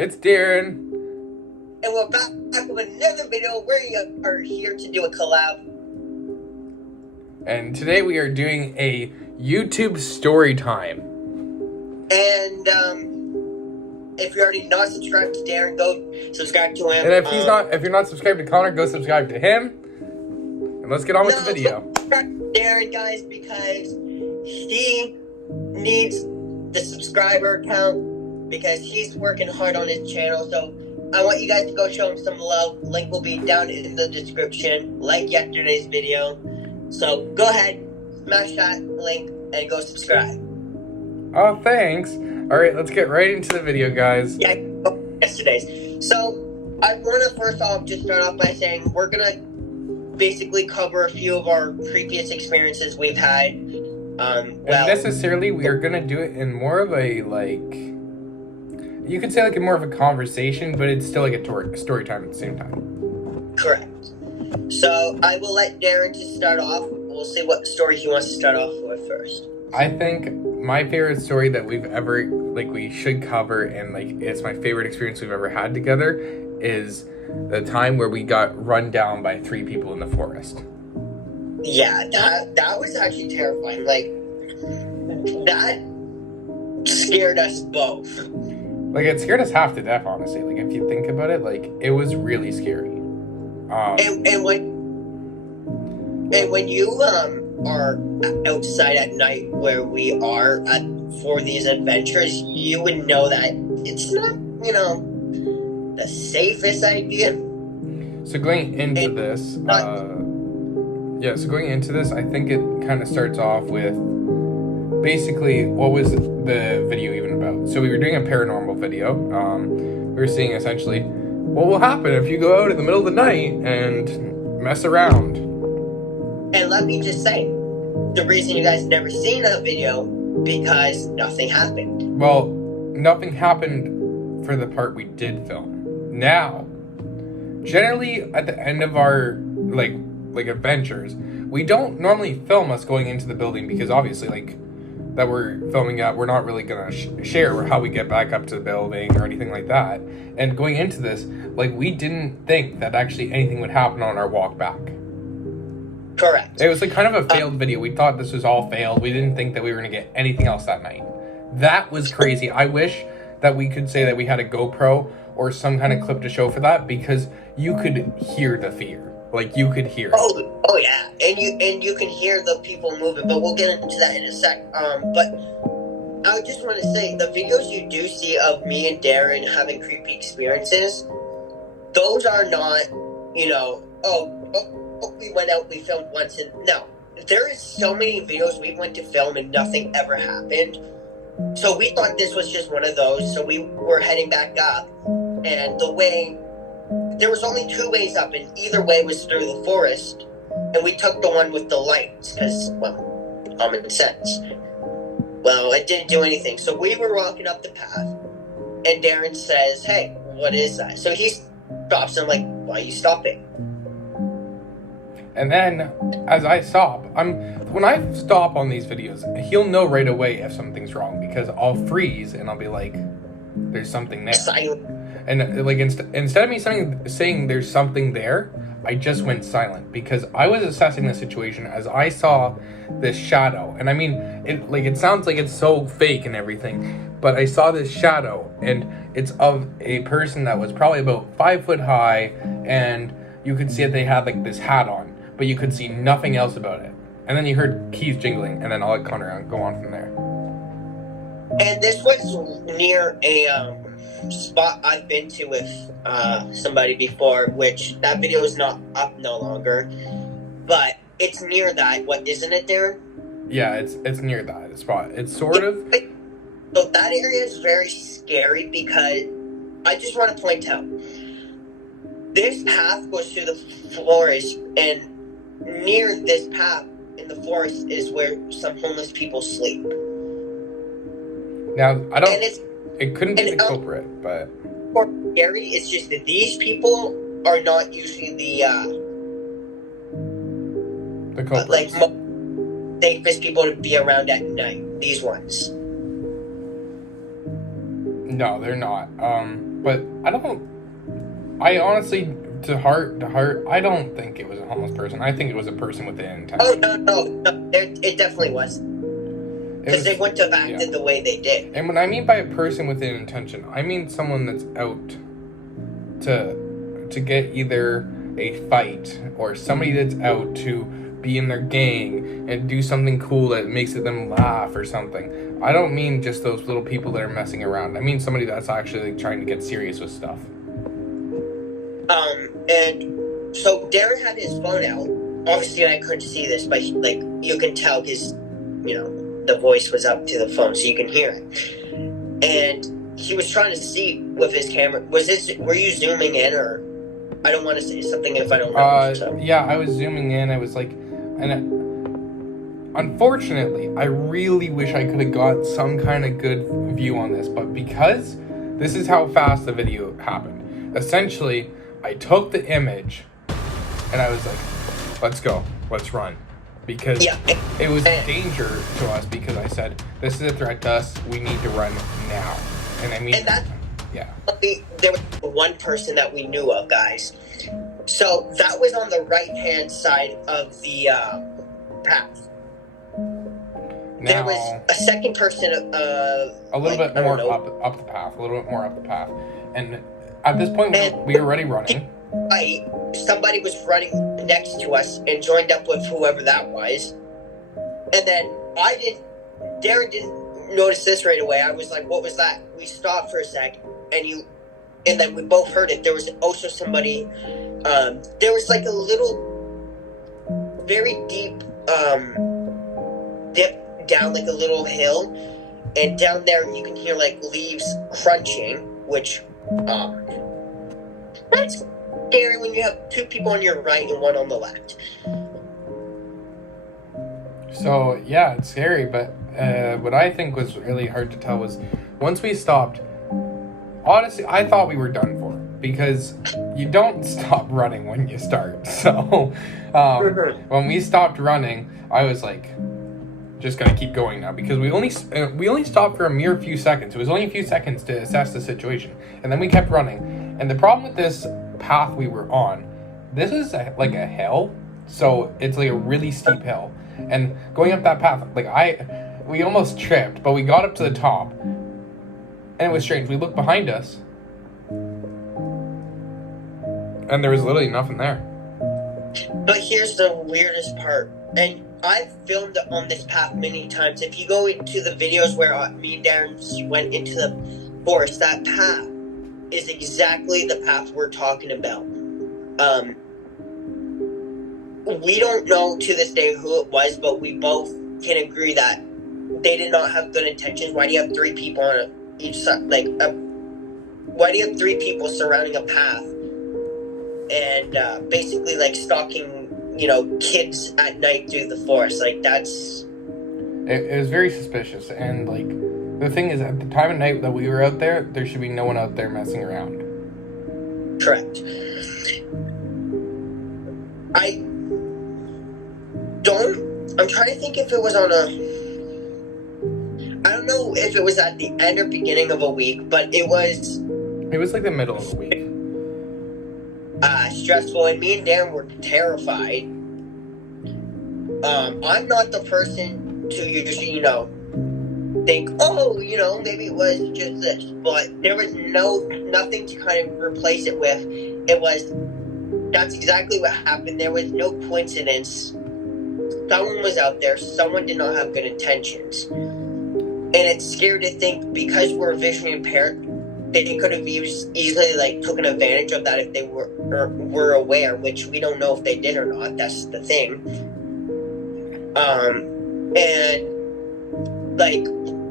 It's Darren. And we're back with another video. We are here to do a collab. And today we are doing a YouTube story time. And if you're already not subscribed to Darren, go subscribe to him. And if you're not subscribed to Connor, go subscribe to him. And let's get on with the video. Go subscribe to Darren, guys, because he needs the subscriber count because he's working hard on his channel. So I want you guys to go show him some love. Link will be down in the description, like yesterday's video. So go ahead, smash that link, and go subscribe. Oh, thanks. All right, let's get right into the video, guys. Yeah, yesterday's. So I want to first off just start off by saying we're gonna basically cover a few of our previous experiences we've had. And necessarily, we are gonna do it in more of a you could say more of a conversation, but it's still like a story time at the same time. Correct. So I will let Darren to start off. We'll see what story he wants to start off with first. I think my favorite story that we've ever, we should cover, and, it's my favorite experience we've ever had together, is the time where we got run down by 3 people in the forest. Yeah, that was actually terrifying. That scared us both. It scared us half to death, honestly. If you think about it, it was really scary. And when you are outside at night where we are for these adventures, you would know that it's not, the safest idea. So going into this, I think it kind of starts off with basically what was the video even about. So we were doing a paranormal video. We were seeing essentially what will happen if you go out in the middle of the night and mess around. And let me just say, the reason you guys never seen that video, because nothing happened. Well, nothing happened for the part we did film. Now, generally at the end of our adventures, we don't normally film us going into the building because obviously that we're filming at, we're not really gonna share how we get back up to the building or anything like that. And going into this, we didn't think that actually anything would happen on our walk back. Correct. It was kind of a failed video. We thought this was all failed. We didn't think that we were gonna get anything else that night. That was crazy. I wish that we could say that we had a GoPro or some kind of clip to show for that, because you could hear the fear. You could hear it. Oh yeah, and you can hear the people moving, but we'll get into that in a sec. But I just want to say, the videos you do see of me and Darren having creepy experiences, those are not, we went out, we filmed once, and no. There is so many videos we went to film and nothing ever happened. So we thought this was just one of those, so we were heading back up, and there was only 2 ways up, and either way was through the forest, and we took the one with the lights, because, common sense. Well, it didn't do anything, so we were walking up the path, and Darren says, "Hey, what is that?" So he stops, and I'm like, "Why are you stopping?" And then, as I stop, when I stop on these videos, he'll know right away if something's wrong, because I'll freeze, and I'll be like, there's something there. Silent. And instead of me saying there's something there, I just went silent, because I was assessing the situation as I saw this shadow. And I mean, it sounds like it's so fake and everything, but I saw this shadow, and it's of a person that was probably about 5 foot high, and you could see that they had this hat on, but you could see nothing else about it. And then you heard keys jingling, and then I'll let Connor go on from there. And this was near a spot I've been to with somebody before, which that video is not up no longer, but it's near that. What, isn't it, Darren? Yeah, it's near that spot. It's sort of. So that area is very scary, because I just want to point out, this path goes through the forest, and near this path in the forest is where some homeless people sleep. Now, it couldn't be the culprit, but... Or scary, it's just that these people are not usually the culprits. Safest people to be around at night. These ones. No, they're not. But I honestly, to heart, I don't think it was a homeless person. I think it was a person with an intention. Oh, no. It definitely was. Because they wouldn't have acted the way they did. And when I mean by a person with an intention, I mean someone that's out to get either a fight or somebody that's out to be in their gang and do something cool that makes them laugh or something. I don't mean just those little people that are messing around. I mean somebody that's actually trying to get serious with stuff. And so Darren had his phone out. Obviously, I couldn't see this, but you can tell because, the voice was up to the phone, so you can hear it. And he was trying to see with his camera. Were you zooming in, or I don't want to say something if I don't know. So. Yeah, I was zooming in. I was like, unfortunately, I really wish I could have got some kind of good view on this, but because this is how fast the video happened. Essentially, I took the image and I was like, let's go, let's run. Because it was a danger to us, because I said, this is a threat to us, we need to run now. And I mean, there was one person that we knew of, guys. So that was on the right-hand side of the path. There was a second person, a little bit more up the path, and at this point we were already running. Somebody was running next to us and joined up with whoever that was, and then Darren didn't notice this right away. I was like, what was that? We stopped for a second, and then we both heard it. There was also somebody, there was like a little, very deep, dip down like a little hill, and down there you can hear like leaves crunching, which, that's scary when you have two people on your right and one on the left. So yeah, it's scary, but what I think was really hard to tell was once we stopped, honestly, I thought we were done for, because you don't stop running when you start. So when we stopped running, I was like, just gonna keep going now, because we only stopped for a mere few seconds. It was only a few seconds to assess the situation, and then we kept running. And the problem with this path we were on, this is like a hill, so it's like a really steep hill, and going up that path, we almost tripped, but we got up to the top, and it was strange. We looked behind us, and there was literally nothing there. But here's the weirdest part, and I've filmed on this path many times. If you go into the videos where me and Darren went into the forest, that path is exactly the path we're talking about. We don't know to this day who it was, but we both can agree that they did not have good intentions. Why do you have three people on each side? Why do you have three people surrounding a path and basically stalking, kids at night through the forest? That's... It was very suspicious, and the thing is, at the time of night that we were out there, there should be no one out there messing around. Correct. I'm trying to think if it was on I don't know if it was at the end or beginning of a week, but it was... It was the middle of the week. Stressful, and me and Dan were terrified. I'm not the person to usually, think, maybe it was just this, but there was nothing to kind of replace it with. That's exactly what happened. There was no coincidence. Someone was out there. Someone did not have good intentions. And it's scary to think, because we're visually impaired, they could have easily taken advantage of that if they were aware, which we don't know if they did or not. That's the thing. And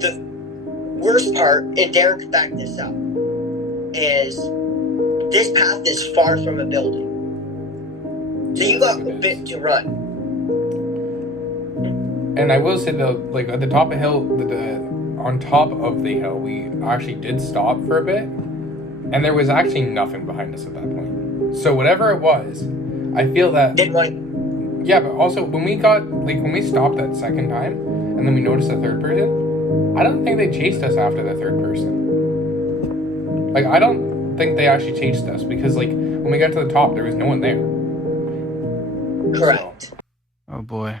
the worst part, and Derek could back this up, is this path is far from a building. So you got a bit to run. And I will say though, at the top of hill, on top of the hill, we actually did stop for a bit, and there was actually nothing behind us at that point. So whatever it was, I feel that... Yeah, but also when we stopped that second time, and then we noticed the third person, I don't think they chased us after the third person. Like, I don't think they actually chased us because, like, when we got to the top, there was no one there. Correct. Oh boy.